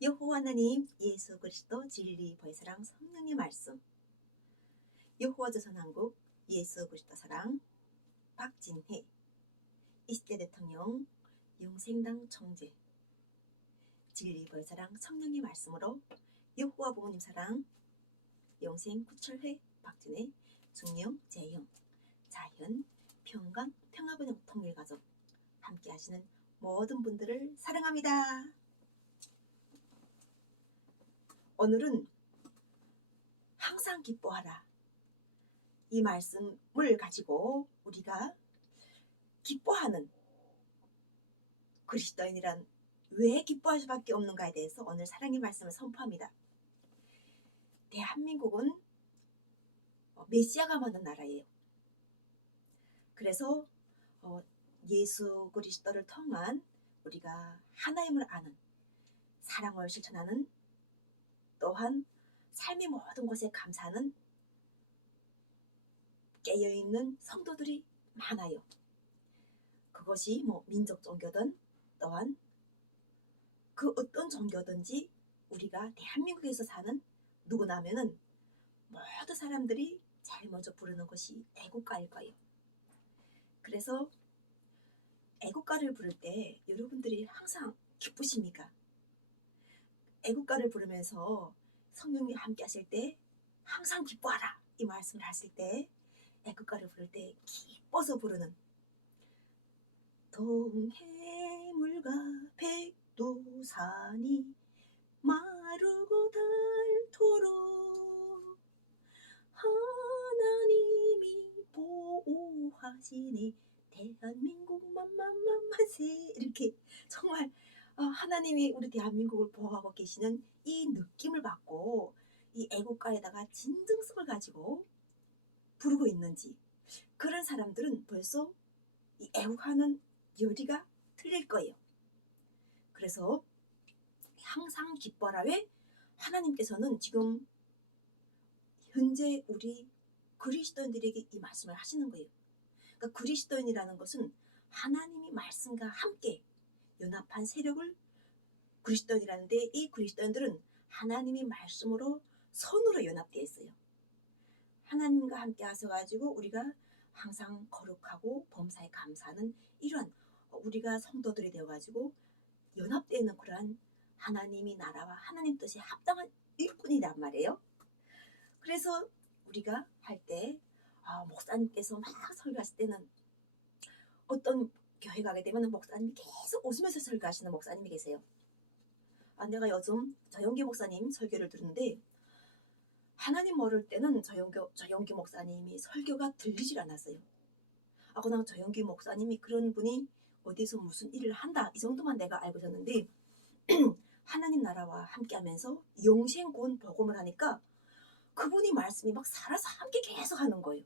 여호와 하나님 예수 그리스도 진리 보혜사랑 성령의 말씀 여호와 조선한국 예수 그리스도 사랑 박진혜 20대 대통령 영생당 총재 진리 보혜사랑 성령의 말씀으로 여호와 부모님 사랑 영생 구철회 박진혜 중령 재영 자현 평강 평화번영 통일가족 함께 하시는 모든 분들을 사랑합니다. 오늘은 항상 기뻐하라 이 말씀을 가지고 우리가 기뻐하는 그리스도인이란 왜 기뻐할 수밖에 없는가에 대해서 오늘 사랑의 말씀을 선포합니다. 대한민국은 메시아가 만든 나라예요. 그래서 예수 그리스도를 통한 우리가 하나님을 아는 사랑을 실천하는 또한 삶의 모든 것에 감사하는 깨어있는 성도들이 많아요. 그것이 민족 종교든 또한 그 어떤 종교든지 우리가 대한민국에서 사는 누구나 하면은 모든 사람들이 제일 먼저 부르는 것이 애국가일 거예요. 그래서 애국가를 부를 때 여러분들이 항상 기쁘십니까? 애국가를 부르면서 성령이 함께 하실 때 항상 기뻐하라 이 말씀을 하실 때 애국가를 부를 때 기뻐서 부르는 동해물과 백두산이 마르고 닳도록 하나님이 보호하시니 대한민국 만만만만세 이렇게 정말 하나님이 우리 대한민국을 보호하고 계시는 이 느낌을 받고 이 애국가에다가 진정성을 가지고 부르고 있는지 그런 사람들은 벌써 이 애국하는 열의가 틀릴 거예요. 그래서 항상 기뻐라. 왜? 하나님께서는 지금 현재 우리 그리스도인들에게 이 말씀을 하시는 거예요. 그러니까 그리스도인이라는 것은 하나님이 말씀과 함께 연합한 세력을 그리스도인이라는데 이 그리스도인들은 하나님이 말씀으로 선으로 연합되어 있어요. 하나님과 함께 하셔가지고 우리가 항상 거룩하고 범사에 감사하는 이러한 우리가 성도들이 되어가지고 연합되어 있는 그러한 하나님이 나라와 하나님 뜻에 합당한 일꾼이란 말이에요. 그래서 우리가 할 때 목사님께서 막 설교하실 때는 어떤 교회 가게 되면 목사님이 계속 웃으면서 설교하시는 목사님이 계세요. 내가 요즘 저영기 목사님 설교를 들었는데 하나님 모를 때는 저영기 목사님이 설교가 들리질 않았어요. 그냥 저영기 목사님이 그런 분이 어디서 무슨 일을 한다 이 정도만 내가 알고 있었는데 하나님 나라와 함께하면서 영생구원 복음을 하니까 그분이 말씀이 막 살아서 함께 계속 하는 거예요.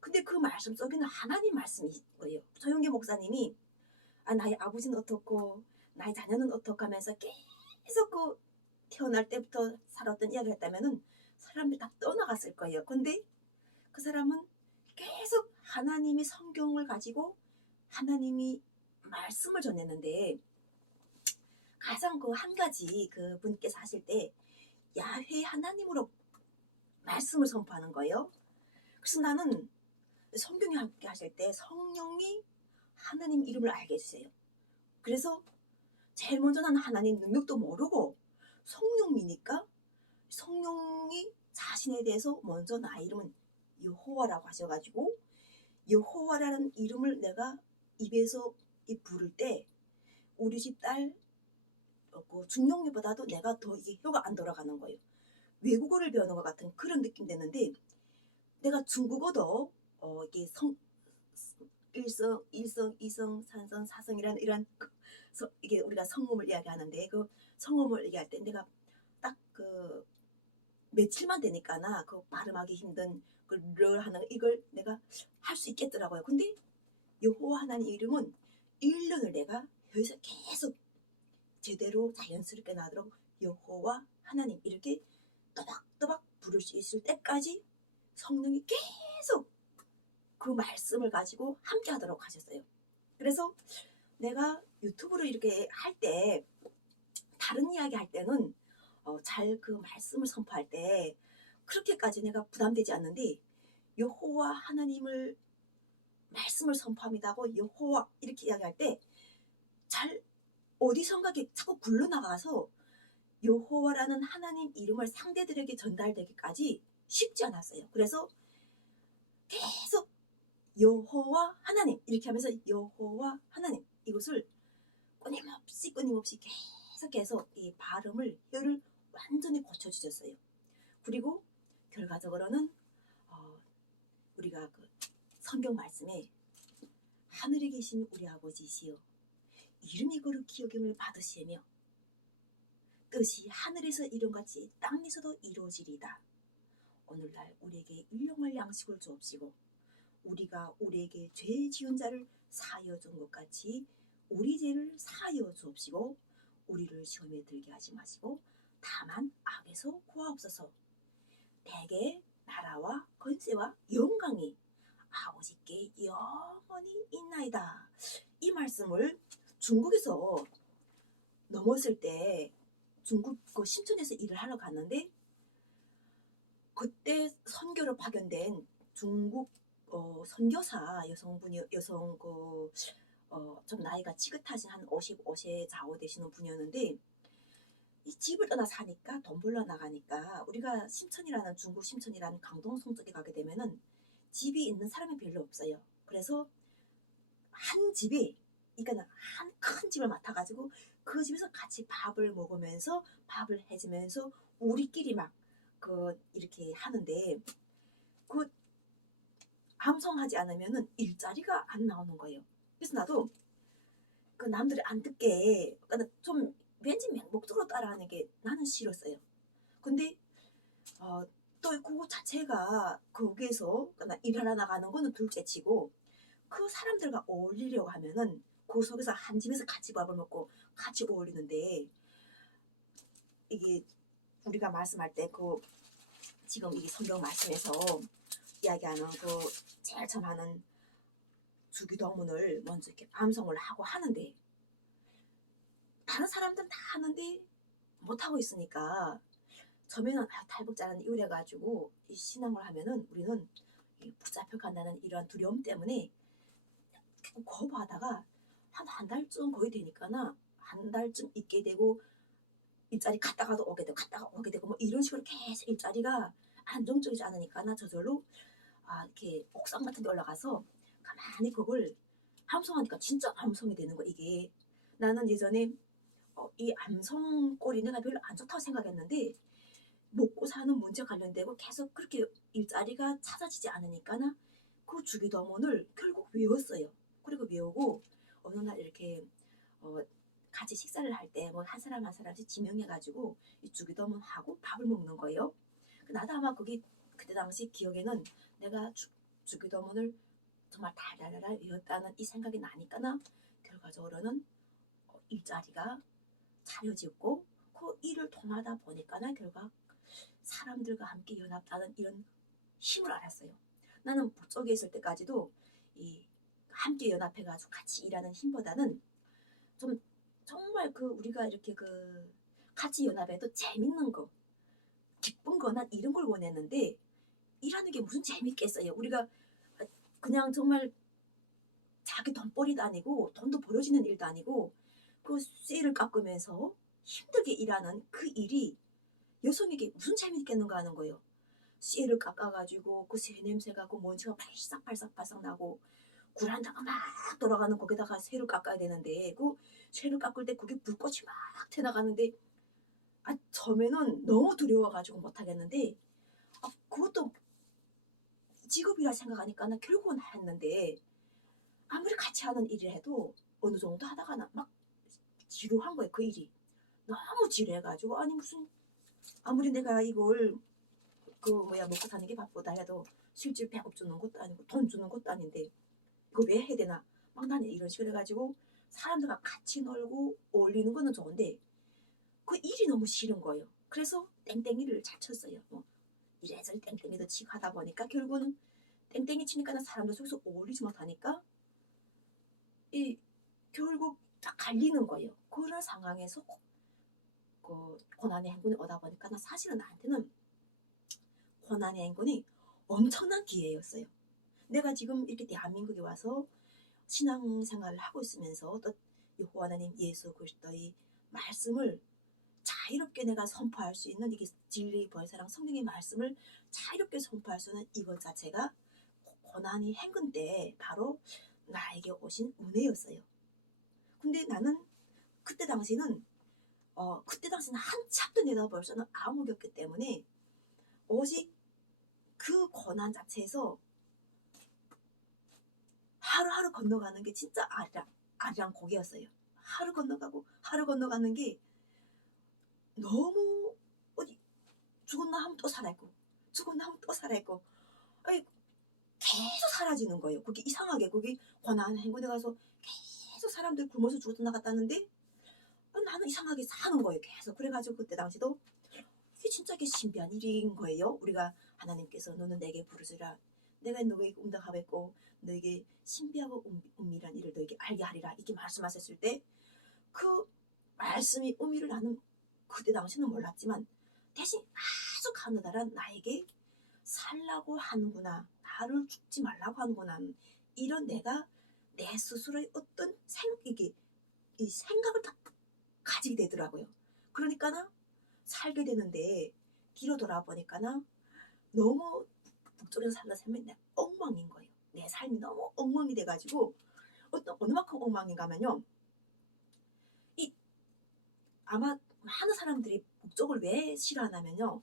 근데 그 말씀 속에는 하나님 말씀이 거예요. 저영기 목사님이 나의 아버지는 어떻고 나의 자녀는 어떻고 하면서 계속 그 태어날 때부터 살았던 이야기를 했다면은 사람들이 다 떠나갔을 거예요. 근데 그 사람은 계속 하나님이 성경을 가지고 하나님이 말씀을 전했는데 가장 그 한 가지 그 분께서 하실 때 야훼 하나님으로 말씀을 선포하는 거예요. 그래서 나는 성경이 함께 하실 때 성령이 하나님 이름을 알게 해주세요. 그래서 제일 먼저 나는 하나님 능력도 모르고 성령이니까 성령이 자신에 대해서 먼저 나 이름은 여호와라고 하셔가지고 여호와라는 이름을 내가 입에서 부를 때 우리 집 딸 중용리보다도 내가 더 이게 혀가 안 돌아가는 거예요. 외국어를 배우는 것 같은 그런 느낌 됐는데 내가 중국어도 이게 일성, 이성, 산성, 사성이라는 이런 이게 우리가 성음을 이야기하는데 그 성음을 얘기할 때 내가 딱 그 며칠만 되니까나 그 발음하기 힘든 그를 하는 이걸 내가 할 수 있겠더라고요. 근데 여호와 하나님 이름은 1년을 내가 여기서 계속 제대로 자연스럽게 나도록 여호와 하나님 이렇게 또박또박 부를 수 있을 때까지 성령이 계속 그 말씀을 가지고 함께 하도록 하셨어요. 그래서 내가 유튜브를 이렇게 할 때 다른 이야기 할 때는 잘 그 말씀을 선포할 때 그렇게까지 내가 부담되지 않는데 여호와 하나님을 말씀을 선포합니다고 여호와 이렇게 이야기할 때 잘 어디선가 이렇게 자꾸 굴러나가서 여호와라는 하나님 이름을 상대들에게 전달되기까지 쉽지 않았어요. 그래서 계속 여호와 하나님 이렇게 하면서 여호와 하나님 이것을 끊임없이 계속해서 이 발음을 혀를 완전히 고쳐주셨어요. 그리고 결과적으로는 우리가 그 성경 말씀에 하늘에 계신 우리 아버지시여 이름이 거룩히 여김을 받으시며 뜻이 하늘에서 이룬같이 땅에서도 이루어지리다. 오늘날 우리에게 일용할 양식을 주옵시고 우리가 우리에게 죄 지은 자를 사하여 준 것 같이 우리 죄를 사하여 주옵시고 우리를 시험에 들게 하지 마시고 다만 악에서 구하옵소서. 대개 나라와 권세와 영광이 아버지께 영원히 있나이다. 이 말씀을 중국에서 넘었을 때 중국 그 신천에서 일을 하러 갔는데 그때 선교로 파견된 중국 선교사 여성 좀 나이가 지긋하신 한 55세 좌우 되시는 분이었는데 이 집을 떠나 사니까 돈 벌러 나가니까 우리가 심천이라는 중국 심천이라는 강동성 쪽에 가게 되면은 집이 있는 사람이 별로 없어요. 그래서 한 집이 그러니까 한 큰 집을 맡아가지고 그 집에서 같이 밥을 먹으면서 밥을 해주면서 우리끼리 막 그 이렇게 하는데 그 암송하지 않으면은 일자리가 안 나오는 거예요. 그래서 나도 그 남들이 안 듣게 좀 왠지 맹목적으로 따라하는 게 나는 싫었어요. 근데 또 그거 자체가 거기에서 일하러 나가는 거는 둘째치고 그 사람들과 어울리려고 하면은 그 속에서 한 집에서 같이 밥을 먹고 같이 어울리는데 이게 우리가 말씀할 때 그 지금 이 성경 말씀에서 이야기하는 그 제일 처음 하는 주기도문을 먼저 이렇게 암송을 하고 하는데 다른 사람들은 다 하는데 못하고 있으니까 처음에는 탈북자는 이래가지고 이 신앙을 하면은 우리는 붙잡혀 간다는 이런 두려움 때문에 거부하다가 한 달쯤 거의 되니까나 한 달쯤 있게 되고 일자리 갔다가도 오게 되고 갔다가 오게 되고 뭐 이런 식으로 계속 일자리가 안정적이지 않으니까 나 저절로 이렇게 옥상 같은 데 올라가서 가만히 그걸 암송하니까 진짜 암송이 되는 거야 이게. 나는 예전에 이 암송 꼴이 내가 별로 안 좋다고 생각했는데 먹고 사는 문제 관련되고 계속 그렇게 일자리가 찾아지지 않으니까나 그 주기도문을 결국 외웠어요. 그리고 외우고 어느 날 이렇게 같이 식사를 할 때 뭐 한 사람 한 사람씩 지명해가지고 이 주기도문 하고 밥을 먹는 거예요. 나도 아마 그게 그때 당시 기억에는 내가 주기도문을 정말 달달달 외웠다는 이 생각이 나니까나 결과적으로는 일자리가 차려지고 그 일을 통하다 보니까나 결과 사람들과 함께 연합하는 이런 힘을 알았어요. 나는 북쪽에 있을 때까지도 이 함께 연합해가지고 같이 일하는 힘보다는 좀 정말 그 우리가 이렇게 그 같이 연합해도 재밌는 거, 기쁜 거나 이런 걸 원했는데 일하는 게 무슨 재밌겠어요. 우리가 그냥 정말 자기 돈벌이도 아니고 돈도 벌어지는 일도 아니고 그 쇠를 깎으면서 힘들게 일하는 그 일이 여성에게 무슨 재미있겠는가 하는 거예요. 쇠를 깎아가지고 그 쇠 냄새가 그 먼지가 발싹발싹 나고 구란다가 막 돌아가는 거기다가 쇠를 깎아야 되는데 그 쇠를 깎을 때 그게 불꽃이 막 튀어나가는데 처음에는 너무 두려워가지고 못하겠는데 그것도 직업이라 생각하니까 나 결국은 했는데 아무리 같이 하는 일을 해도 어느 정도 하다가 막 지루한 거예요. 그 일이 너무 지루해가지고 아니 무슨 아무리 내가 이걸 먹고 사는 게 바쁘다 해도 실질 배급 주는 것도 아니고 돈 주는 것도 아닌데 이거 왜 해야 되나 막 나는 이런 식으로 해가지고 사람들과 같이 놀고 어울리는 거는 좋은데 그 일이 너무 싫은 거예요. 그래서 땡땡이를 잘 쳤어요. 뭐 이래저래 땡땡이도 치고 하다 보니까 결국은 땡땡이 치니까 사람들 속에서 어울리지 못하니까 이 결국 딱 갈리는 거예요. 그런 상황에서 그 고난의 행군이 오다 보니까 나 사실은 나한테는 고난의 행군이 엄청난 기회였어요. 내가 지금 이렇게 대한민국에 와서 신앙생활을 하고 있으면서 또 여호와 하나님 예수 그리스도의 말씀을 자유롭게 내가 선포할 수 있는 이게 진리 벌사랑 성령의 말씀을 자유롭게 선포할 수 있는 이것 자체가 고난이 행군 때 바로 나에게 오신 은혜였어요. 근데 나는 그때 당시는 한참도 내다볼 수는 아무게 없기 때문에 오직 그 고난 자체에서 하루하루 건너가는 게 진짜 아리랑 고개였어요. 하루 건너가는 게 너무 어디 죽었나 하면 또 살아있고 죽었나 하면 또 살아있고 아니 계속 사라지는 거예요. 그게 이상하게 그게 고난 행군에 가서 계속 사람들 굶어서 죽었다 나갔다는데 나는 이상하게 사는 거예요. 계속. 그래가지고 그때 당시도 이게 진짜 이게 신비한 일인 거예요. 우리가 하나님께서 너는 내게 부르시라 내가 너에게 응답하겠고 너에게 신비하고 은밀한 일을 너에게 알게 하리라 이렇게 말씀하셨을 때 그 말씀이 의미를 나는 그때 당시는 몰랐지만 대신 아주 가느다란 나에게 살라고 하는구나 나를 죽지 말라고 하는구나 이런 내가 내 스스로의 어떤 이 생각을 딱 가지게 되더라고요. 그러니까는 살게 되는데 뒤로 돌아보니까는 너무 북쪽에서 살다 살면 내 엉망인 거예요. 내 삶이 너무 엉망이 돼가지고 어느 만큼 엉망인가 하면요. 아마 많은 사람들이 북쪽을 왜 싫어하냐면요.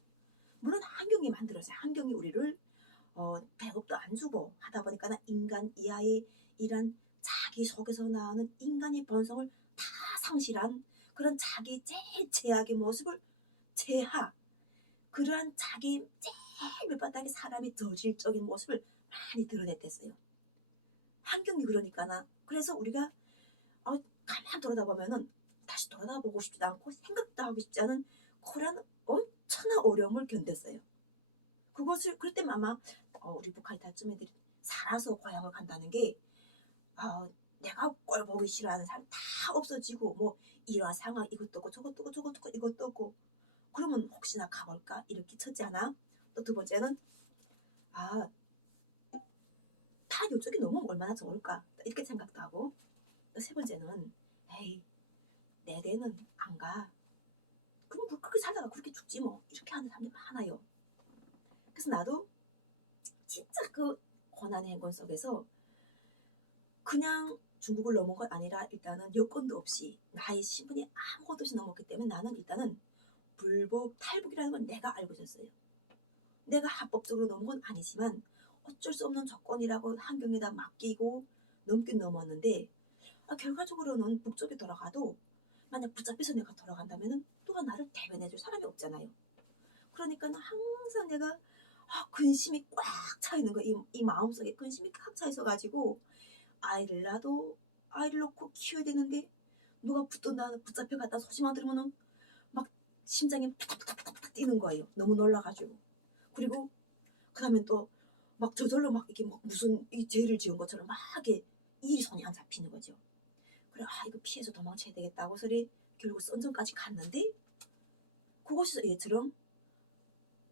물론 환경이 만들어져요. 환경이 우리를 배급도 안 주고 하다 보니까 인간 이하의 이런 자기 속에서 나오는 인간의 본성을 다 상실한 그런 자기 제일 최악의 모습을 그러한 자기 제일 밑바닥의 사람이 저질적인 모습을 많이 드러냈댔어요. 환경이 그러니까나 그래서 우리가 가만 돌아다보면은 다시 돌아다보고 싶지도 않고 생각도 하고 싶지 않은 그런 엄청난 어려움을 견뎠어요. 그럴 때만 아마 우리 북한이타쯤 애들이 살아서 고향을 간다는 게 내가 꼴 보기 싫어하는 사람 다 없어지고 뭐 이러한 상황 이것도 없고 저것도 없고 저것도 없고 이것도 없고 그러면 혹시나 가볼까 이렇게 첫째 하나 또 두 번째는 다 이쪽이 너무 얼마나 좋을까 이렇게 생각도 하고 또 세 번째는 에이 내 대는 안 가. 그럼 그렇게 살다가 그렇게 죽지 뭐 이렇게 하는 사람들이 많아요. 그래서 나도 진짜 그 고난의 행군 속에서 그냥 중국을 넘은 건 아니라 일단은 여건도 없이 나의 신분이 아무것도 없이 넘었기 때문에 나는 일단은 불복, 탈북이라는 건 내가 알고 있었어요. 내가 합법적으로 넘은 건 아니지만 어쩔 수 없는 조건이라고 환경에다 맡기고 넘긴 넘었는데 결과적으로는 북쪽에 돌아가도 만약 붙잡혀서 내가 돌아간다면 누가 나를 대변해줄 사람이 없잖아요. 그러니까 항상 내가 근심이 꽉 차 있는 거예요. 이 마음속에 근심이 꽉 차 있어가지고 아이를 낳고 키워야 되는데 누가 붙잡혀 갔다 소식만 들으면 막 심장이 팍팍팍팍 뛰는 거예요. 너무 놀라가지고. 그리고 그 다음에 또 막 저절로 막 이렇게 막 무슨 이 죄를 지은 것처럼 막 이렇게 일이 손이 안 잡히는 거죠. 그래 이거 피해서 도망쳐야 되겠다고 소리 결국 선전까지 갔는데 그곳에서 얘처럼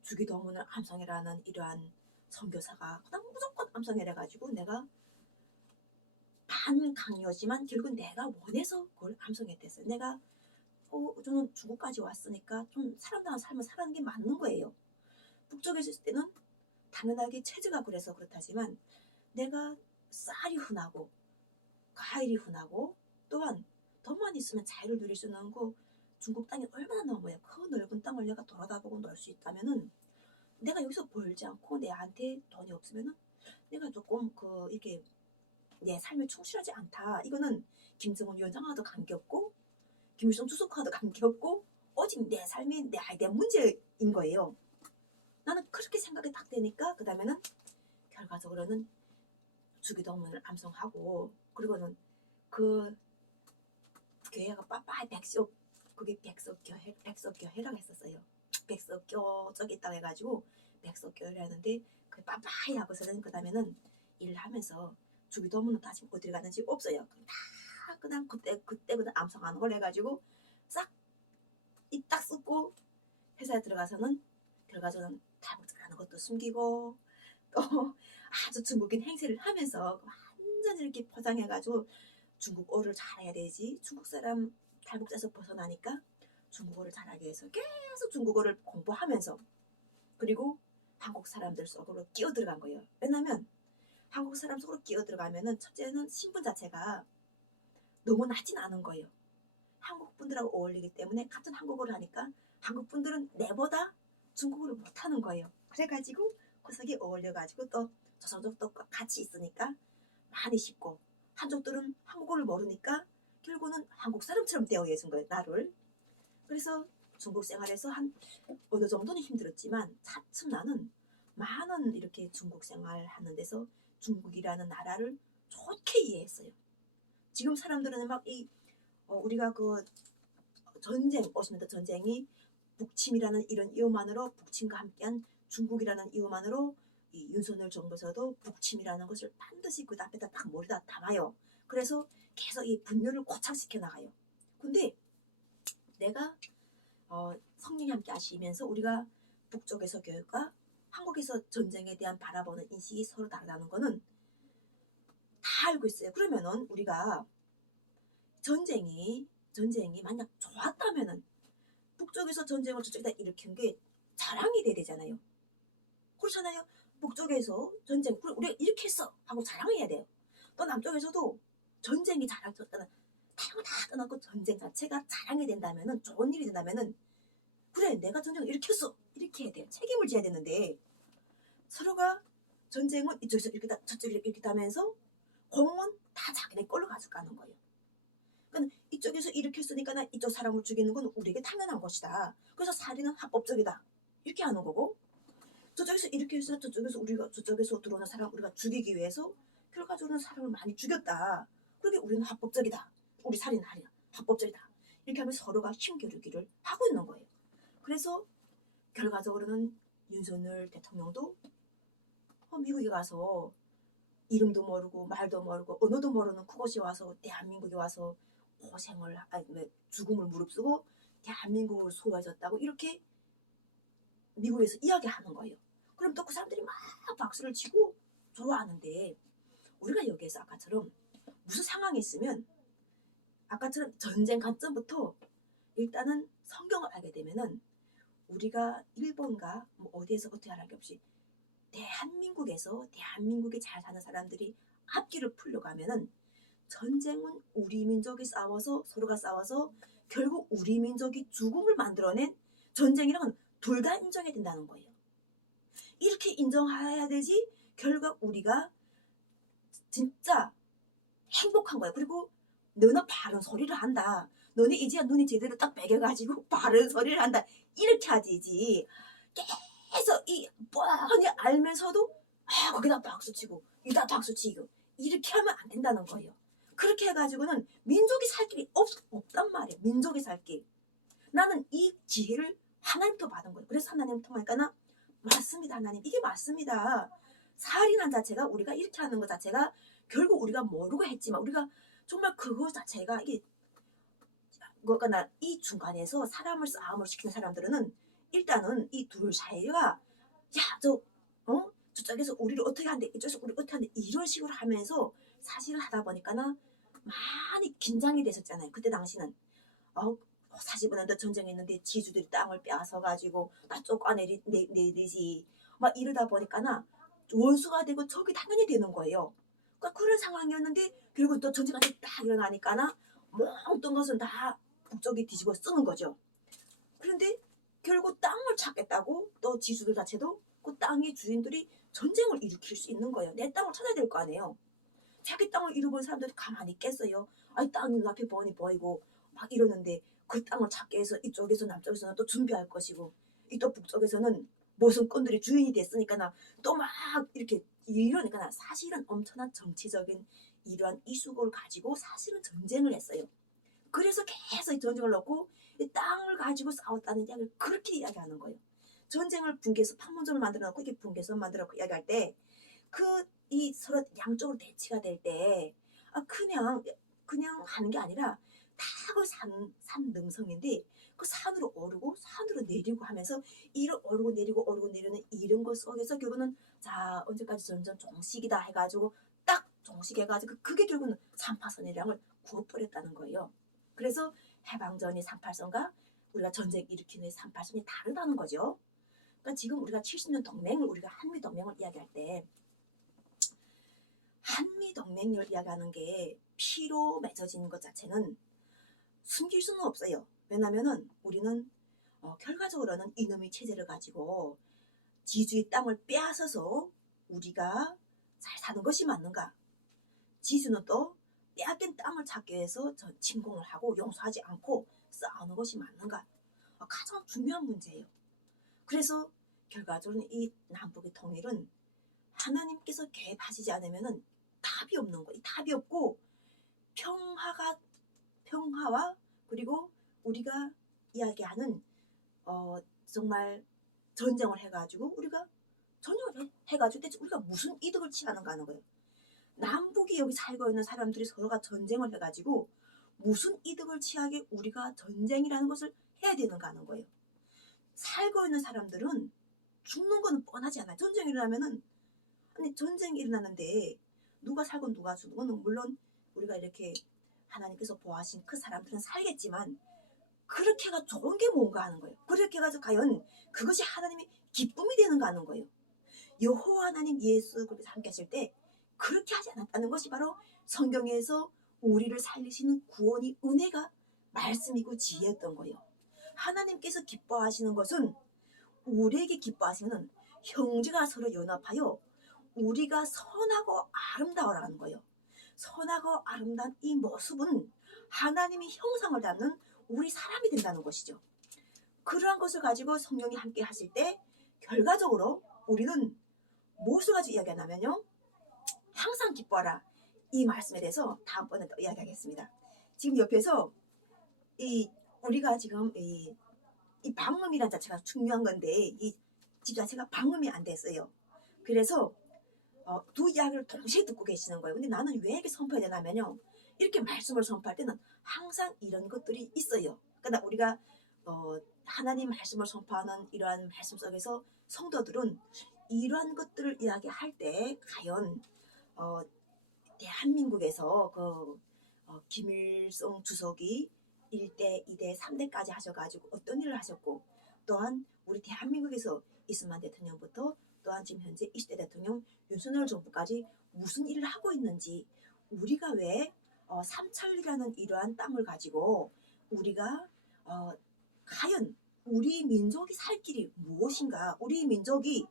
주기도문을 암송해라는 이러한 선교사가 그냥 무조건 암송해라 가지고 내가 반강요지만 결국 내가 원해서 그걸 암송했댔어요. 내가 저는 중국까지 왔으니까 좀 사람들하고 삶을 살아가는 게 맞는 거예요. 북쪽에 있을 때는 당연하게 체제가 그래서 그렇다지만 내가 쌀이 흔하고 과일이 흔하고 또한 돈만 있으면 자유를 누릴 수 있는 거 중국 땅이 얼마나 넓어요. 그 넓은 땅을 내가 돌아다보고 놀 수 있다면은 내가 여기서 벌지 않고 내한테 돈이 없으면은 내가 조금 이렇게 내 삶에 충실하지 않다. 이거는 김정은 위원장과도 관계없고 김일성 주석과도 관계없고 오직 내 삶이 내 문제인 거예요. 나는 그렇게 생각이 딱 되니까 그 다음에는 결과적으로는 주기도문을 암송하고 그리고는 그 교회가 빠빠이 그게 백석교회라고 했었어요. 백석교 쪽에 있다고 해가지고 백석교회를 하는데 그 빠빠이 하고서는 그 다음에는 일을 하면서 주기도문은 다시 어디 갔는지 없어요. 다 그냥 그때 그냥 암송하는 걸 해가지고 싹 숨고 회사에 들어가서는 결과적으로는 탈북자라는 것도 숨기고 또 아주 중국인 행세를 하면서 완전히 이렇게 포장해가지고 중국어를 잘해야 되지. 중국 사람 탈북자에서 벗어나니까 중국어를 잘하기 위해서 계속 중국어를 공부하면서 그리고 한국 사람들 속으로 끼어 들어간 거예요. 왜냐면 한국 사람 속으로 끼어 들어가면은 첫째는 신분 자체가 너무 낮진 않은 거예요. 한국 분들하고 어울리기 때문에 같은 한국어를 하니까 한국 분들은 내보다 중국어를 못하는 거예요. 그래가지고 구석에 어울려가지고 또 저쪽도 같이 있으니까 많이 쉽고 한쪽들은 한국어를 모르니까 결국은 한국 사람처럼 대우해준 거예요. 나를. 그래서 중국 생활에서 한 어느 정도는 힘들었지만 차츰 나는 많은 이렇게 중국 생활하는 데서 중국이라는 나라를 좋게 이해했어요. 지금 사람들은 막 우리가 그 전쟁 50년대 전쟁이 북침이라는 이런 이유만으로 북침과 함께한 중국이라는 이유만으로 이 윤석열 정부에서도 북침이라는 것을 반드시 그 앞에다 딱 머리다 담아요. 그래서 계속 이 분열을 고착시켜 나가요. 근데 내가 성령이 함께 하시면서 우리가 북쪽에서 교육과 한국에서 전쟁에 대한 바라보는 인식이 서로 다르다는 거는 다 알고 있어요. 그러면은 우리가 전쟁이 만약 좋았다면은 북쪽에서 전쟁을 저쪽에다 일으킨 게 자랑이 돼야 되잖아요. 그렇잖아요. 북쪽에서 전쟁 우리가 이렇게 했어 하고 자랑해야 돼요. 또 남쪽에서도 전쟁이 자랑스럽다는 다른 다 떠나고 전쟁 자체가 자랑이 된다면은 좋은 일이 된다면은 그래 내가 전쟁을 이렇게 했어 이렇게 해야 돼요. 책임을 져야 되는데 서로가 전쟁은 이쪽에서 이렇게 다 저쪽에서 이렇게 하면서 공은 다 자기네 걸로 가져가는 거예요. 그러니까 이쪽에서 이렇게 했으니까 나 이쪽 사람을 죽이는 건 우리에게 당연한 것이다. 그래서 살인은 합법적이다. 이렇게 하는 거고 저쪽에서 이렇게 해서 저쪽에서 들어오는 사람 우리가 죽이기 위해서 결과적으로는 사람을 많이 죽였다. 그러게 우리는 합법적이다. 우리 살인 아니야. 합법적이다. 이렇게 하면 서로가 힘겨루기를 하고 있는 거예요. 그래서 결과적으로는 윤석열 대통령도 미국에 가서 이름도 모르고 말도 모르고 언어도 모르는 그곳에 와서 대한민국에 와서 고생을 죽음을 무릅쓰고 대한민국을 소유해줬다고 이렇게 미국에서 이야기하는 거예요. 그럼 또 그 사람들이 막 박수를 치고 좋아하는데 우리가 여기에서 아까처럼 무슨 상황이 있으면 아까처럼 전쟁 관점부터 일단은 성경을 알게 되면은 우리가 일본과 뭐 어디에서 어떻게 하는 게 없이 대한민국에서 대한민국에 잘 사는 사람들이 앞길을 풀려가면은 전쟁은 우리 민족이 싸워서 서로가 싸워서 결국 우리 민족이 죽음을 만들어낸 전쟁이랑은 둘 다 인정해야 된다는 거예요. 이렇게 인정해야 되지 결국 우리가 진짜 행복한 거야. 그리고 너는 바른 소리를 한다. 너네 이제야 눈이 제대로 딱 매겨가지고 바른 소리를 한다. 이렇게 하지. 계속 이 뻔히 알면서도 거기다 박수치고 여기다 박수치고 이렇게 하면 안 된다는 거예요. 그렇게 해가지고는 민족이 살 길이 없단 말이에요. 민족이 살 길. 나는 이 지혜를 하나님부터 받은 거예요. 그래서 하나님 통하니까 맞습니다. 하나님 이게 맞습니다. 살인한 자체가 우리가 이렇게 하는 것 자체가 결국 우리가 모르고 했지만 우리가 정말 그거 자체가 이게 그러니까 이 중간에서 사람을 싸움을 시키는 사람들은 일단은 이 둘 사이가 저쪽에서 우리를 어떻게 한대 이쪽에서 우리를 어떻게 한대 이런 식으로 하면서 사실을 하다 보니까 많이 긴장이 됐었잖아요. 그때 당시는 40년 전쟁했는데 지주들이 땅을 빼앗아가지고 나 쫓아내리지 막 이러다 보니까 원수가 되고 적이 당연히 되는 거예요. 그러니까 그런 상황이었는데 결국 또 전쟁이 딱 일어나니까 몽뚱 것은 다 북쪽이 뒤집어 쓰는 거죠. 그런데 결국 땅을 찾겠다고 또 지주들 자체도 그 땅의 주인들이 전쟁을 일으킬 수 있는 거예요. 내 땅을 찾아야 될 거 아니에요. 자기 땅을 잃어버린 사람들이 가만히 있겠어요. 땅이 눈앞에 뻔히 보이고 막 이러는데 그 땅을 찾기 위해서 이쪽에서 남쪽에서는 또 준비할 것이고 또 북쪽에서는 무슨 꾼들이 주인이 됐으니까 또 막 이렇게 이러니까 사실은 엄청난 정치적인 이러한 이슈를 가지고 사실은 전쟁을 했어요. 그래서 계속 전쟁을 넣고 이 땅을 가지고 싸웠다는 이야기를 그렇게 이야기하는 거예요. 전쟁을 붕괴해서 판문점을 만들어 놓고 이게 붕괴해서 만들어 놓고 이야기할 때 이 서로 양쪽으로 대치가 될 때 그냥 하는 게 아니라 탁을 산 능성인데 그 산으로 오르고 산으로 내리고 하면서 이를 오르고 내리고 오르고 내리는 이런 것 속에서 결국은 자 언제까지 점점 종식이다 해가지고 딱 종식해가지고 그게 결국은 38선이라는 걸 구워버렸다는 거예요. 그래서 해방전이 38선과 우리가 전쟁 일으키는 38선이 다르다는 거죠. 그러니까 지금 우리가 70년 동맹을 우리가 한미동맹을 이야기할 때 한미동맹을 이야기하는 게 피로 맺어지는 것 자체는 숨길 수는 없어요. 왜냐면은 우리는 결과적으로는 이놈의 체제를 가지고 지주의 땅을 빼앗아서 우리가 잘 사는 것이 맞는가? 지주는 또 빼앗긴 땅을 찾기 위해서 침공을 하고 용서하지 않고 싸우는 것이 맞는가? 가장 중요한 문제예요. 그래서 결과적으로는 이 남북의 통일은 하나님께서 개입하시지 않으면 답이 없는 거예요. 답이 없고 평화와 그리고 우리가 이야기하는 정말 전쟁을 해가지고 우리가 전쟁을 해가지고 대체 우리가 무슨 이득을 취하는가 하는 거예요. 남북이 여기 살고 있는 사람들이 서로가 전쟁을 해가지고 무슨 이득을 취하게 우리가 전쟁이라는 것을 해야 되는가 하는 거예요. 살고 있는 사람들은 죽는 거는 뻔하지 않아요. 전쟁이 일어나면은 아니 전쟁이 일어나는데 누가 살건 누가 죽는 거는 물론 우리가 이렇게 하나님께서 보호하신 그 사람들은 살겠지만 그렇게 해가 좋은 게 뭔가 하는 거예요. 그렇게 해가지고 과연 그것이 하나님의 기쁨이 되는가 하는 거예요. 여호와 하나님 예수 그리스도 함께 하실 때 그렇게 하지 않았다는 것이 바로 성경에서 우리를 살리시는 구원의 은혜가 말씀이고 지혜였던 거예요. 하나님께서 기뻐하시는 것은 우리에게 기뻐하시는 형제가 서로 연합하여 우리가 선하고 아름다워라는 거예요. 선하고 아름다운 이 모습은 하나님의 형상을 담는 우리 사람이 된다는 것이죠. 그러한 것을 가지고 성령이 함께 하실 때 결과적으로 우리는 무엇을 가지고 이야기하냐면요. 항상 기뻐하라. 이 말씀에 대해서 다음번에 또 이야기하겠습니다. 지금 옆에서 우리가 지금 이 방음이라는 자체가 중요한 건데 이 집 자체가 방음이 안 됐어요. 그래서 두 이야기를 동시에 듣고 계시는 거예요. 근데 나는 왜 이렇게 선포해야 되냐면요. 이렇게 말씀을 선포할 때는 항상 이런 것들이 있어요. 그러니까 우리가 하나님 말씀을 선포하는 이러한 말씀 속에서 성도들은 이러한 것들을 이야기할 때 과연 대한민국에서 김일성 주석이 1대, 2대, 3대까지 하셔가지고 어떤 일을 하셨고 또한 우리 대한민국에서 이승만 대통령부터 또한 지금 현재 20대 대통령 윤석열 정부까지 무슨 일을 하고 있는지 우리가 왜 삼천리라는 이러한 땅을 가지고 우리가 과연 우리 민족이 살 길이 무엇인가 우리 민족이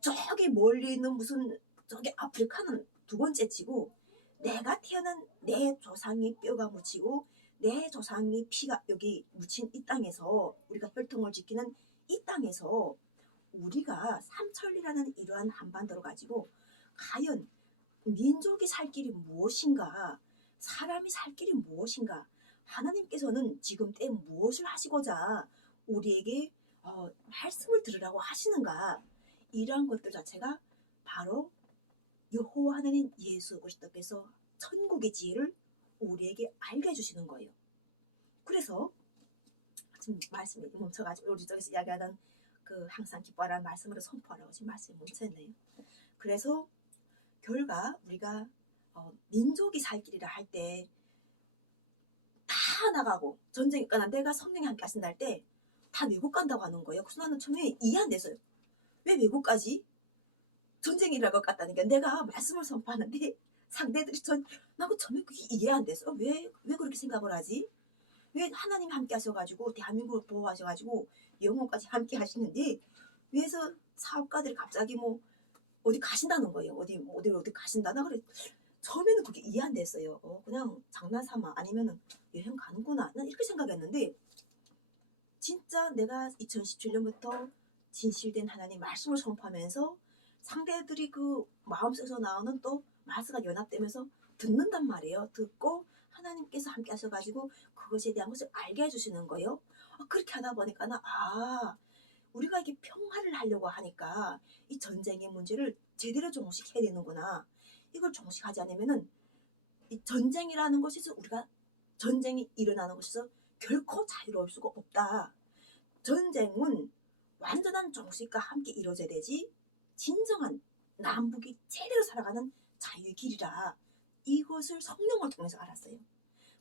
저기 멀리 있는 무슨 저기 아프리카는 두 번째 치고 내가 태어난 내 조상이 뼈가 묻히고 내 조상이 피가 여기 묻힌 이 땅에서 우리가 혈통을 지키는 이 땅에서 우리가 삼천리라는 이러한 한반도를 가지고 과연 민족이 살 길이 무엇인가 사람이 살 길이 무엇인가 하나님께서는 지금 때 무엇을 하시고자 우리에게 말씀을 들으라고 하시는가 이러한 것들 자체가 바로 여호와 하나님 예수 그리스도께서 천국의 지혜를 우리에게 알게 해주시는 거예요. 그래서 지금 말씀이 멈춰가지고 우리 쪽에서 이야기하던 그 항상 기뻐하라는 말씀으로 선포하라고 지금 말씀이 멈춰있네요. 그래서 결과 우리가 민족이 살 길이라 할 때 다 나가고 전쟁이 끝나 내가 성령이 함께 하신다 할 때 다 외국 간다고 하는 거예요. 그래서 나는 처음에 이해 안 됐어요. 왜 외국 가지? 전쟁이 일어날 것 같다니까 내가 말씀을 선포하는데 상대들이 나그 처음에 그게 이해 안 됐어. 왜 그렇게 생각을 하지? 왜 하나님이 함께 하셔가지고 대한민국을 보호하셔가지고 영혼까지 함께 하시는데 왜서 사업가들이 갑자기 뭐 어디 가신다는 거예요. 어디 가신다. 나 그래 처음에는 그게 이해 안 됐어요. 그냥 장난삼아 아니면은 여행 가는구나. 난 이렇게 생각했는데 진짜 내가 2017년부터 진실된 하나님 말씀을 선포하면서 상대들이 그 마음속에서 나오는 또 말씀과 연합되면서 듣는단 말이에요. 듣고 하나님께서 함께 하셔가지고 그것에 대한 것을 알게 해주시는 거예요. 그렇게 하다 보니까 우리가 이게 평화를 하려고 하니까 이 전쟁의 문제를 제대로 종식해야 되는구나. 이걸 종식하지 않으면은 이 전쟁이라는 것에서 우리가 전쟁이 일어나는 곳에서 결코 자유로울 수가 없다. 전쟁은 완전한 종식과 함께 이루어져야 되지 진정한 남북이 제대로 살아가는 자유의 길이라. 이것을 성령을 통해서 알았어요.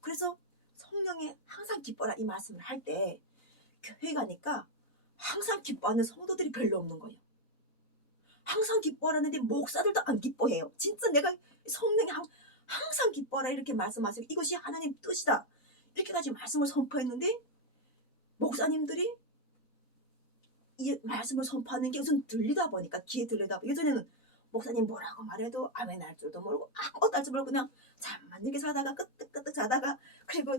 그래서 성령이 항상 기뻐라 이 말씀을 할 때 교회 가니까 항상 기뻐하는 성도들이 별로 없는 거예요. 항상 기뻐하라는데 목사들도 안 기뻐해요. 진짜 내가 성령이 항상 기뻐하라 이렇게 말씀하세요. 이것이 하나님 뜻이다. 이렇게까지 말씀을 선포했는데 목사님들이 이 말씀을 선포하는 게 우선 들리다 보니까 귀에 들리다 보니까 예전에는 목사님 뭐라고 말해도 아멘 할 줄도 모르고 아무것도 할 줄 모르고 그냥 잠만 이렇게 자다가 끄떡끄떡 자다가 그리고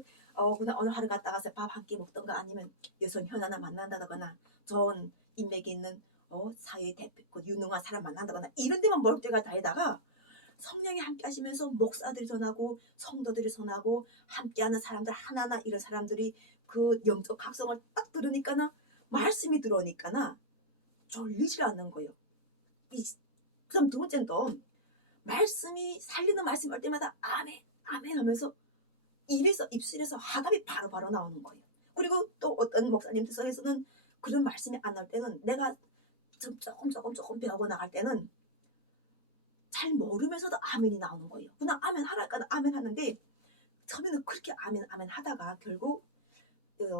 그냥 어느 하루 갔다 가서 밥 한 끼 먹던가 아니면 여성 현아나 만난다거나 좋은 인맥이 있는 사회 대표 그 유능한 사람 만난다거나 이런 데만 멀때가 다니다가 성령이 함께 하시면서 목사들이 전하고 성도들이 전하고 함께하는 사람들 하나하나 이런 사람들이 그 영적 각성을 딱 들으니까는 말씀이 들어오니까나 졸리질 않는 거예요. 그다음 두 번째는 또 말씀이 살리는 말씀 할 때마다 아멘 아멘 하면서 입술에서 화답이 바로바로 나오는 거예요. 그리고 또 어떤 목사님들에서는 그런 말씀이 안 나올 때는 내가 조금 배우고 나갈 때는 잘 모르면서도 아멘이 나오는 거예요. 그냥 아멘 하라니까 아멘 하는데 처음에는 그렇게 아멘 아멘 하다가 결국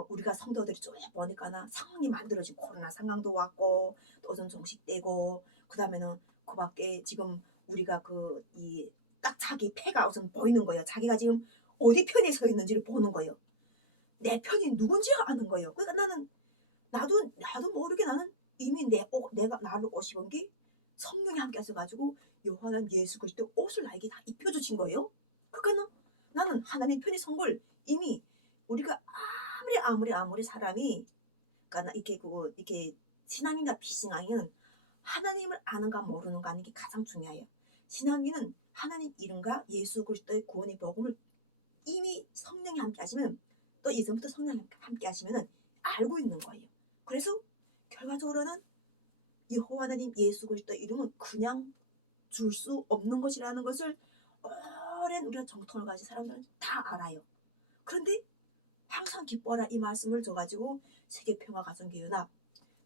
우리가 성도들이 쭉 보니까나 상황이 만들어진 코로나 상황도 왔고 또 좀 종식되고 그 다음에는 그 밖에 지금 우리가 딱 자기 패가 우선 보이는 거예요. 자기가 지금 어디 편에 서 있는지를 보는 거예요. 내 편이 누군지 아는 거예요. 그러니까 나도 모르게 나는 이미 내가 나를 오시는 게 성령이 함께 하셔가지고 요한은 예수 그리스도 옷을 나에게 다 입혀주신 거예요. 그러니까 나는 하나님 편에 선 걸 이미 우리가 아무리 사람이 그러니까 이렇게 신앙인과 비신앙인은 하나님을 아는가 모르는가 하는 게 가장 중요해요. 신앙인은 하나님 이름과 예수 그리스도의 구원의 복음을 이미 성령이 함께 하시면 또 이전부터 성령이 함께 하시면은 알고 있는 거예요. 그래서 결과적으로는 여호와 하나님 예수 그리스도 이름은 그냥 줄 수 없는 것이라는 것을 오랜 우리가 정통을 가진 사람들은 다 알아요. 그런데 항상 기뻐하라 이 말씀을 줘가지고 세계평화가정교연합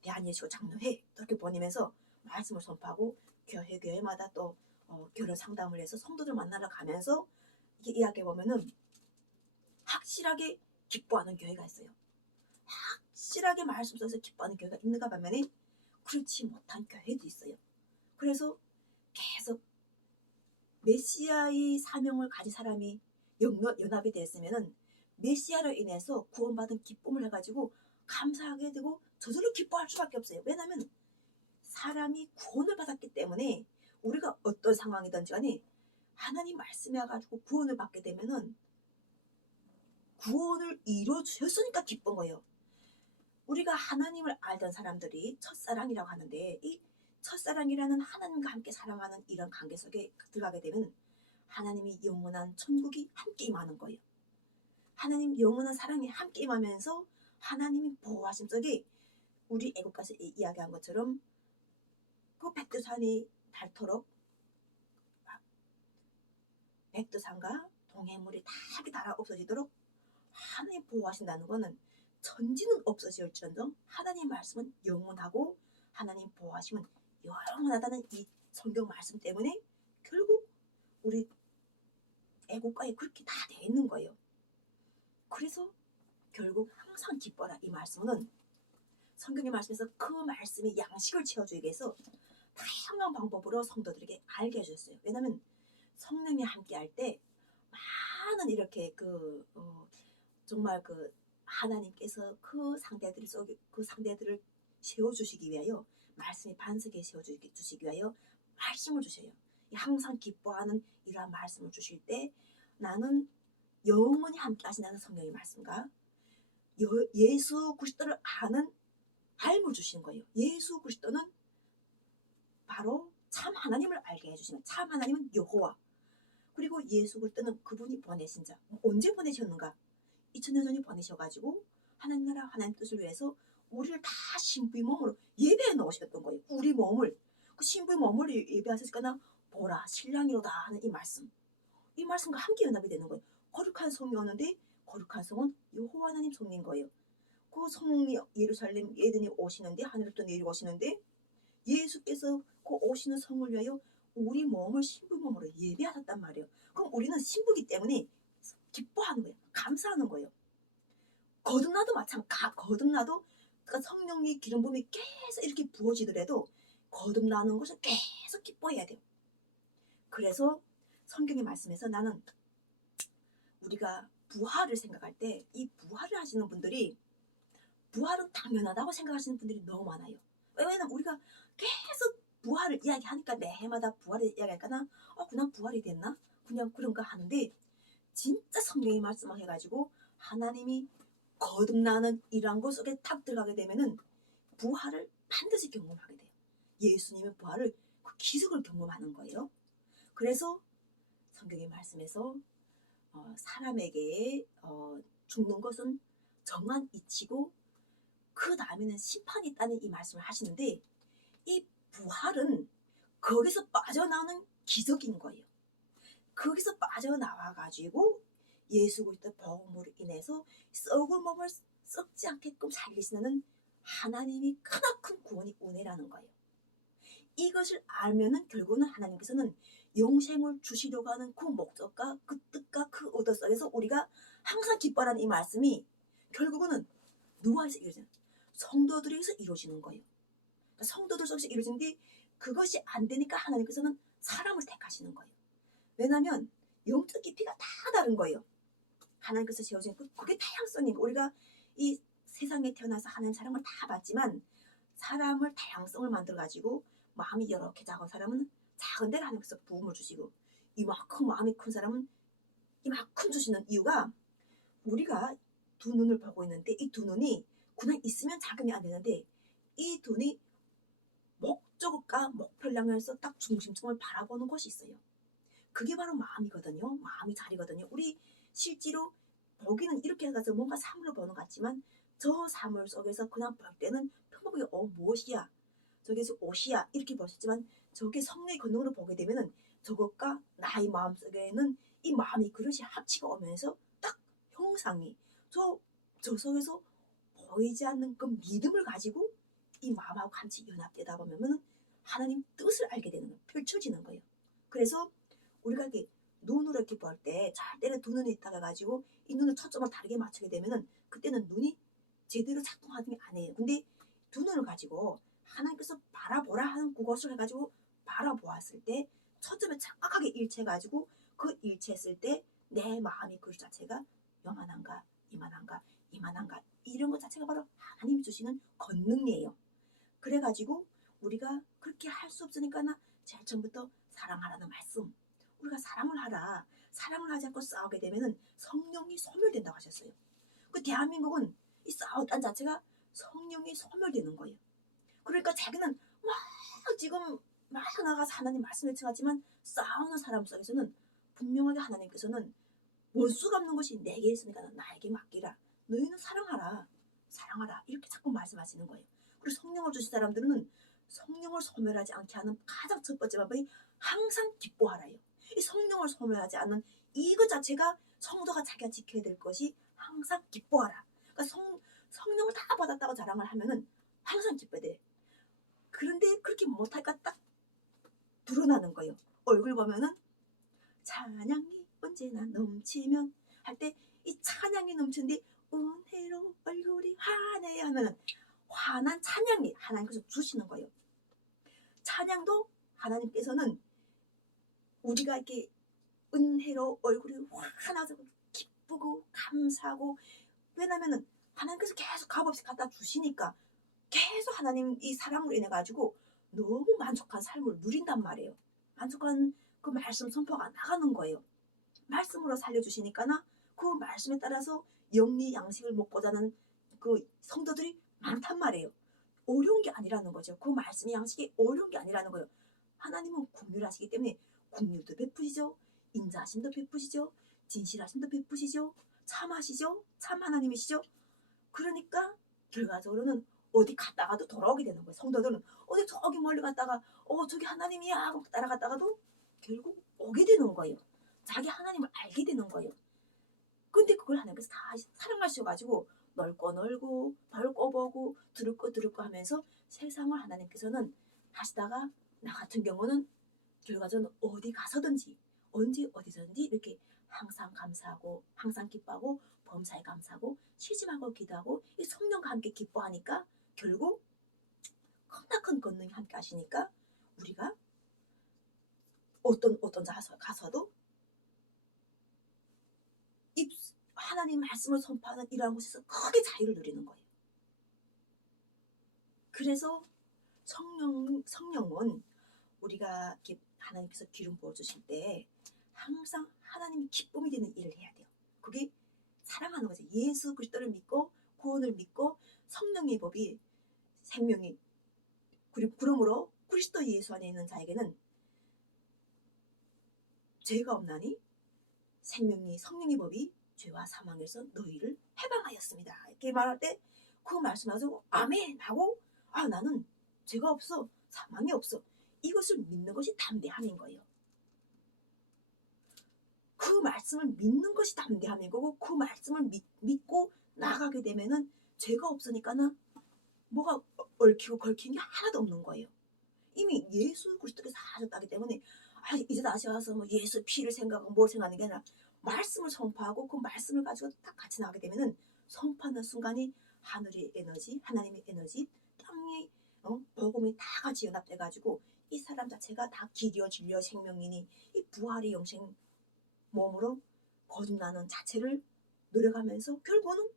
대한예수교 장로회 이렇게 보내면서 말씀을 선포하고 교회마다 또 결혼 상담을 해서 성도들 만나러 가면서 이게 이야기해보면은 확실하게 기뻐하는 교회가 있어요. 확실하게 말씀 속에서 기뻐하는 교회가 있는가 반면에 그렇지 못한 교회도 있어요. 그래서 계속 메시아의 사명을 가진 사람이 연합이 됐으면은 메시아로 인해서 구원받은 기쁨을 해가지고 감사하게 되고 저절로 기뻐할 수밖에 없어요. 왜냐하면 사람이 구원을 받았기 때문에 우리가 어떤 상황이든지 간에 하나님 말씀해 가지고 구원을 받게 되면은 구원을 이루어 주셨으니까 기쁜 거예요. 우리가 하나님을 알던 사람들이 첫사랑이라고 하는데 이 첫사랑이라는 하나님과 함께 사랑하는 이런 관계 속에 들어가게 되면 하나님이 영원한 천국이 함께 임하는 거예요. 하나님 영원한 사랑이 함께 임하면서 하나님이 보호하심 속에 우리 애국가서 이야기한 것처럼 그 백두산이 닳도록 백두산과 동해물이 다 달아 없어지도록 하나님 보호하신다는 것은 천지는 없어질지언정 하나님 말씀은 영원하고 하나님 보호하심은 영원하다는 이 성경 말씀 때문에 결국 우리 애국가에 그렇게 다 돼 있는 거예요. 그래서 결국 항상 기뻐라 이 말씀은 성경의 말씀에서 그 말씀이 양식을 채워주기 위해서 다양한 방법으로 성도들에게 알게 해줬어요. 왜냐하면 성령이 함께 할 때 많은 이렇게 정말 하나님께서 그 상대들을 세워주시기 위하여 말씀이 반석에 세워주시기 위하여 말씀을 주셔요. 항상 기뻐하는 이러한 말씀을 주실 때 나는 영원히 함께 하신다는 성령의 말씀과 예수 그리스도를 아는 알물 주시는 거예요. 예수 그리스도는 바로 참 하나님을 알게 해주시는 참 하나님은 여호와 그리고 예수 그리스도는 그분이 보내신 자 언제 보내셨는가 2000년 전에 보내셔가지고 하나님 나라 하나님 뜻을 위해서 우리를 다 신부의 몸으로 예배해 놓으셨던 거예요. 우리 몸을 그 신부의 몸을 예배하셨으니까 보라 신랑이로다 하는 이 말씀과 함께 연합이 되는 거예요. 거룩한 성이 오는데 거룩한 성은 여호와 하나님 성인 거예요. 그 성이 예루살렘 예드니 오시는데 하늘부터 내려오시는데 예수께서 그 오시는 성을 위하여 우리 몸을 신부 몸으로 예배하셨단 말이에요. 그럼 우리는 신부기 때문에 기뻐하는 거예요. 감사하는 거예요. 거듭나도 마찬가지. 거듭나도 그러니까 성령의 기름 부음이 계속 이렇게 부어지더라도 거듭나는 것을 계속 기뻐해야 돼요. 그래서 성경의 말씀에서 나는 우리가 부활을 생각할 때 이 부활을 하시는 분들이 부활은 당연하다고 생각하시는 분들이 너무 많아요. 왜냐면 우리가 계속 부활을 이야기하니까 매해마다 부활을 이야기하니까 그냥 부활이 됐나? 그냥 그런가 하는데 진짜 성경이 말씀을 해가지고 하나님이 거듭나는 이러한 것 속에 탁 들어가게 되면은 부활을 반드시 경험하게 돼요. 예수님의 부활을 그 기적을 경험하는 거예요. 그래서 성경의 말씀에서 사람에게 죽는 것은 정한 이치고 그 다음에는 심판이 있다는 이 말씀을 하시는데 이 부활은 거기서 빠져나오는 기적인 거예요. 거기서 빠져나와가지고 예수 그리스도의 복음으로 인해서 썩은 몸을 썩지 않게끔 살리시는 하나님이 크나큰 구원이 은혜라는 거예요. 이것을 알면은 결국은 하나님께서는 영생을 주시려고 하는 그 목적과 그 뜻과 그 의도 속에서 우리가 항상 기뻐하는 이 말씀이 결국은 누구에서 이루어지는 성도들에서 이루어지는 거예요. 그러니까 성도들 속에서 이루어지는데 그것이 안 되니까 하나님께서는 사람을 택하시는 거예요. 왜냐하면 영적 깊이가 다 다른 거예요. 하나님께서 지어진 그게 다양성이고 우리가 이 세상에 태어나서 하나님 사랑을 다 받지만 사람을 다양성을 만들어가지고 마음이 이렇게 작은 사람은 작은 데를 하나님께서 부음을 주시고 이만큼 마음이 큰 사람은 이만큼 주시는 이유가 우리가 두 눈을 보고 있는데 이 두 눈이 그냥 있으면 작으면 안 되는데 이 눈이 목적과 목표를 향해서 딱 중심점을 바라보는 것이 있어요. 그게 바로 마음이거든요. 마음이 자리거든요. 우리 실제로 보기는 이렇게 가서 뭔가 사물을 보는 것 같지만 저 사물 속에서 그냥 볼 때는 평범하게 무엇이야? 저게서 옷이야? 이렇게 보셨지만 저게 성령의 권능으로 보게 되면은 저것과 나의 마음 속에는 이 마음이 그릇이 합치가 오면서 딱 형상이 저 속에서 보이지 않는 그 믿음을 가지고 이 마음하고 같이 연합되다 보면은 하나님 뜻을 알게 되는 거예요. 펼쳐지는 거예요. 그래서 우리가 이렇게 눈으로 이렇게 볼 때 절대로 두 눈이 있다가 가지고 이 눈을 초점을 다르게 맞추게 되면은 그때는 눈이 제대로 작동하는 게 아니에요. 근데 두 눈을 가지고 하나님께서 바라보라 하는 그것을 해가지고 바라보았을 때 초점에 정확하게 일치해가지고 그 일치했을 때 내 마음이 그 자체가 요만한가 이만한가 이만한가 이런 것 자체가 바로 하나님이 주시는 권능이에요. 그래가지고 우리가 그렇게 할 수 없으니까 제일 처음부터 사랑하라는 말씀 우리가 사랑을 하라. 사랑을 하지 않고 싸우게 되면은 성령이 소멸된다고 하셨어요. 그 대한민국은 이 싸웠다는 자체가 성령이 소멸되는 거예요. 그러니까 자기는 막 지금 막 나가서 하나님 말씀을 청하지만 싸우는 사람 속에서는 분명하게 하나님께서는 원수 갚는 것이 내게 있으니까 나에게 맡기라. 너희는 사랑하라. 사랑하라. 이렇게 자꾸 말씀하시는 거예요. 그리고 성령을 주신 사람들은 성령을 소멸하지 않게 하는 가장 첫 번째 방법이 항상 기뻐하라요. 이 성령을 소멸하지 않는 이것 자체가 성도가 자기가 지켜야 될 것이 항상 기뻐하라. 그러니까 성령을 다 받았다고 자랑을 하면은 항상 기뻐야 돼. 그런데 그렇게 못하니까 딱 드러나는 거예요. 얼굴 보면은 찬양이 언제나 넘치면 할 때 이 찬양이 넘치는데 은혜로 얼굴이 환해 하면은 환한 찬양이 하나님께서 주시는 거예요. 찬양도 하나님께서는 우리가 이렇게 은혜로 얼굴이 환하고 기쁘고 감사하고 왜냐면은 하나님께서 계속 값없이 갖다 주시니까 계속 하나님 이 사랑으로 인해 가지고 너무 만족한 삶을 누린단 말이에요. 만족한 그 말씀 선포가 나가는 거예요. 말씀으로 살려주시니까나 그 말씀에 따라서 영리 양식을 먹고자는 그 성도들이 많단 말이에요. 어려운 게 아니라는 거죠. 그 말씀의 양식이 어려운 게 아니라는 거예요. 하나님은 긍휼하시기 때문에 긍휼도 베푸시죠. 인자하심도 베푸시죠. 진실하심도 베푸시죠. 참하시죠. 참 하나님이시죠. 그러니까 결과적으로는 어디 갔다가도 돌아오게 되는 거예요. 성도들은 어디 저기 멀리 갔다가 저기 하나님이야 하고 따라갔다가도 결국 오게 되는 거예요. 자기 하나님을 알게 되는 거예요. 그 근데 그걸 하나님께서 다 사랑하셔가지고 넓고 넓고 넓고 보고 두렵고 두렵고 하면서 세상을 하나님께서는 하시다가 나 같은 경우는 결과적으로 어디 가서든지 언제 어디서든지 이렇게 항상 감사하고 항상 기뻐하고 범사에 감사하고 쉬지 말고 기도하고 이 성령과 함께 기뻐하니까 결국 크나큰 권능이 함께 하시니까 우리가 어떤 자서 가서도 하나님 말씀을 선포하는 이러한 곳에서 크게 자유를 누리는 거예요. 그래서 성령은 우리가 이렇게 하나님께서 기름 부어주실 때 항상 하나님이 기쁨이 되는 일을 해야 돼요. 그게 사랑하는 거죠. 예수 그리스도를 믿고 구원을 믿고 성령의 법이 생명이 그리고 그러므로 그리스도 예수 안에 있는 자에게는 죄가 없나니 생명이 성령의 법이 죄와 사망에서 너희를 해방하였습니다. 이렇게 말할 때 그 말씀하고 아멘 하고 나는 죄가 없어 사망이 없어 이것을 믿는 것이 담대함인 거예요. 그 말씀을 믿는 것이 담대함인 거고 그 말씀을 믿고 나가게 되면은 죄가 없으니까는 뭐가 얽히고 걸힌 게 하나도 없는 거예요. 이미 예수 그리스도께서 하셨다기 때문에 이제 다시 와서 뭐 예수 피를 생각하고 뭘 생각하는 게 아니라 말씀을 선포하고 그 말씀을 가지고 딱 같이 나가게 되면은 선포하는 순간이 하늘의 에너지, 하나님의 에너지, 땅의 복음이 다 같이 연합돼 가지고 이 사람 자체가 다 길이요 진리요 생명이니 이 부활의 영생 몸으로 거듭나는 자체를 노력하면서 결국은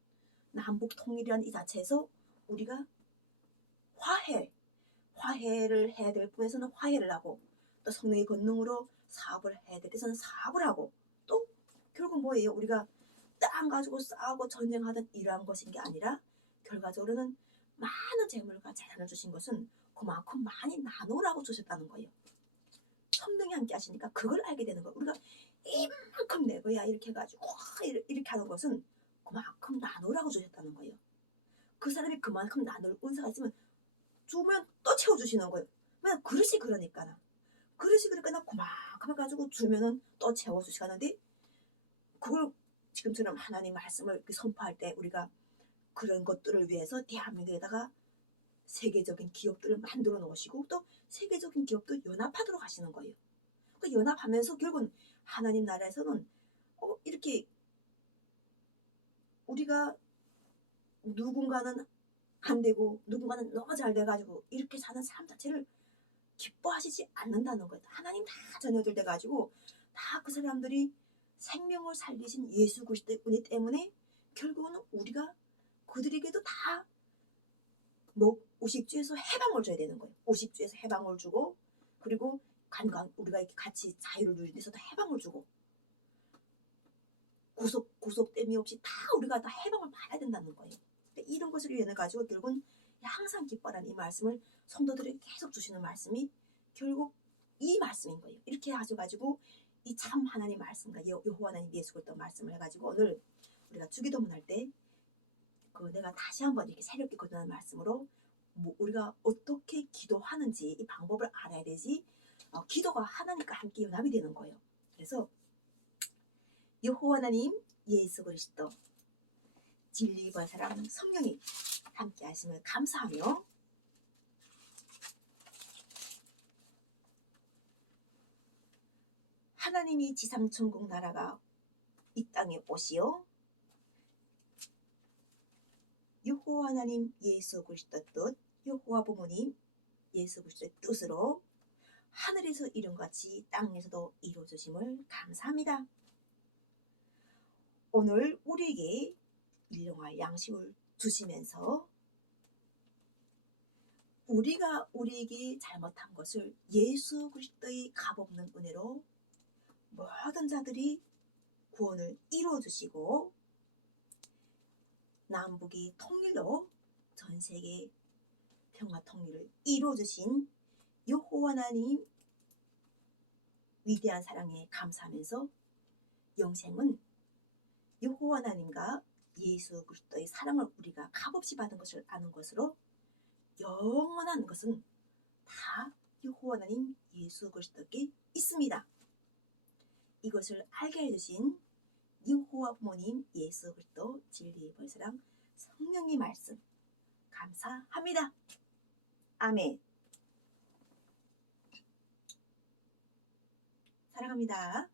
남북 통일이라는 이 자체에서 우리가 화해를 해야 될 분에서는 화해를 하고 또 성령의 권능으로 사업을 해야 될 때서는 사업을 하고 또 결국 뭐예요? 우리가 땅 가지고 싸우고 전쟁하던 이러한 것인 게 아니라 결과적으로는 많은 재물과 재산을 주신 것은 그만큼 많이 나누라고 주셨다는 거예요. 성령이 함께 하시니까 그걸 알게 되는 거예요. 우리가 이만큼 내고야 이렇게 해가지고 이렇게 하는 것은 그만큼 나누라고 주셨다는 거예요. 그 사람이 그만큼 나눌 은사가 있으면 주면 또 채워주시는 거예요. 왜? 그릇이 그러니까 나 그만큼 해가지고 주면은 또 채워주시는데 그걸 지금처럼 하나님 말씀을 선포할 때 우리가 그런 것들을 위해서 대한민국에다가 세계적인 기업들을 만들어 놓으시고 또 세계적인 기업도 연합하도록 하시는 거예요. 그 연합하면서 결국은 하나님 나라에서는 이렇게 우리가 누군가는 안 되고 누군가는 너무 잘 돼가지고 이렇게 사는 사람 자체를 기뻐하시지 않는다는 거예요. 하나님 다 자녀들 돼가지고 다 그 사람들이 생명을 살리신 예수 그리스도의 은혜 때문에 결국은 우리가 그들에게도 다 오십주에서 해방을 줘야 되는 거예요. 오십주에서 해방을 주고 그리고 우리가 이렇게 같이 자유를 누리는 데서도 해방을 주고 구속됨이 없이 다 우리가 다 해방을 받아야 된다는 거예요. 이런 것을 위해 가지고 결국은 항상 기뻐라는 이 말씀을 성도들에게 계속 주시는 말씀이 결국 이 말씀인 거예요. 이렇게 하셔가지고 이 참 하나님 말씀과 여호와 하나님 예수 그리스도 말씀을 해가지고 오늘 우리가 주기도문 할 때 내가 다시 한번 이렇게 새롭게 거듭나는 말씀으로 우리가 어떻게 기도하는지 이 방법을 알아야 되지 기도가 하나님과 함께 연합이 되는 거예요. 그래서 여호와 하나님 예수 그리스도 진리와 사랑 성령이 함께 하심을 감사하며 하나님이 지상천국 나라가 이 땅에 오시어 여호와 하나님 예수 그리스도 뜻 여호와 부모님 예수 그리스도의 뜻으로 하늘에서 이룬 같이 땅에서도 이루어주심을 감사합니다. 오늘 우리에게 일용할 양식을 주시면서 우리가 우리에게 잘못한 것을 예수 그리스도의 값없는 은혜로 모든 자들이 구원을 이루어주시고 남북이 통일로 전세계 평화 통일을 이루어주신 여호와 하나님 위대한 사랑에 감사하면서 영생은 여호와 하나님과 예수 그리스도의 사랑을 우리가 값없이 받은 것을 아는 것으로 영원한 것은 다 여호와 하나님 예수 그리스도께 있습니다. 이것을 알게 해주신 여호와 부모님 예수 그리스도 진리의 벌새랑 성령의 말씀 감사합니다. 아멘. 사랑합니다.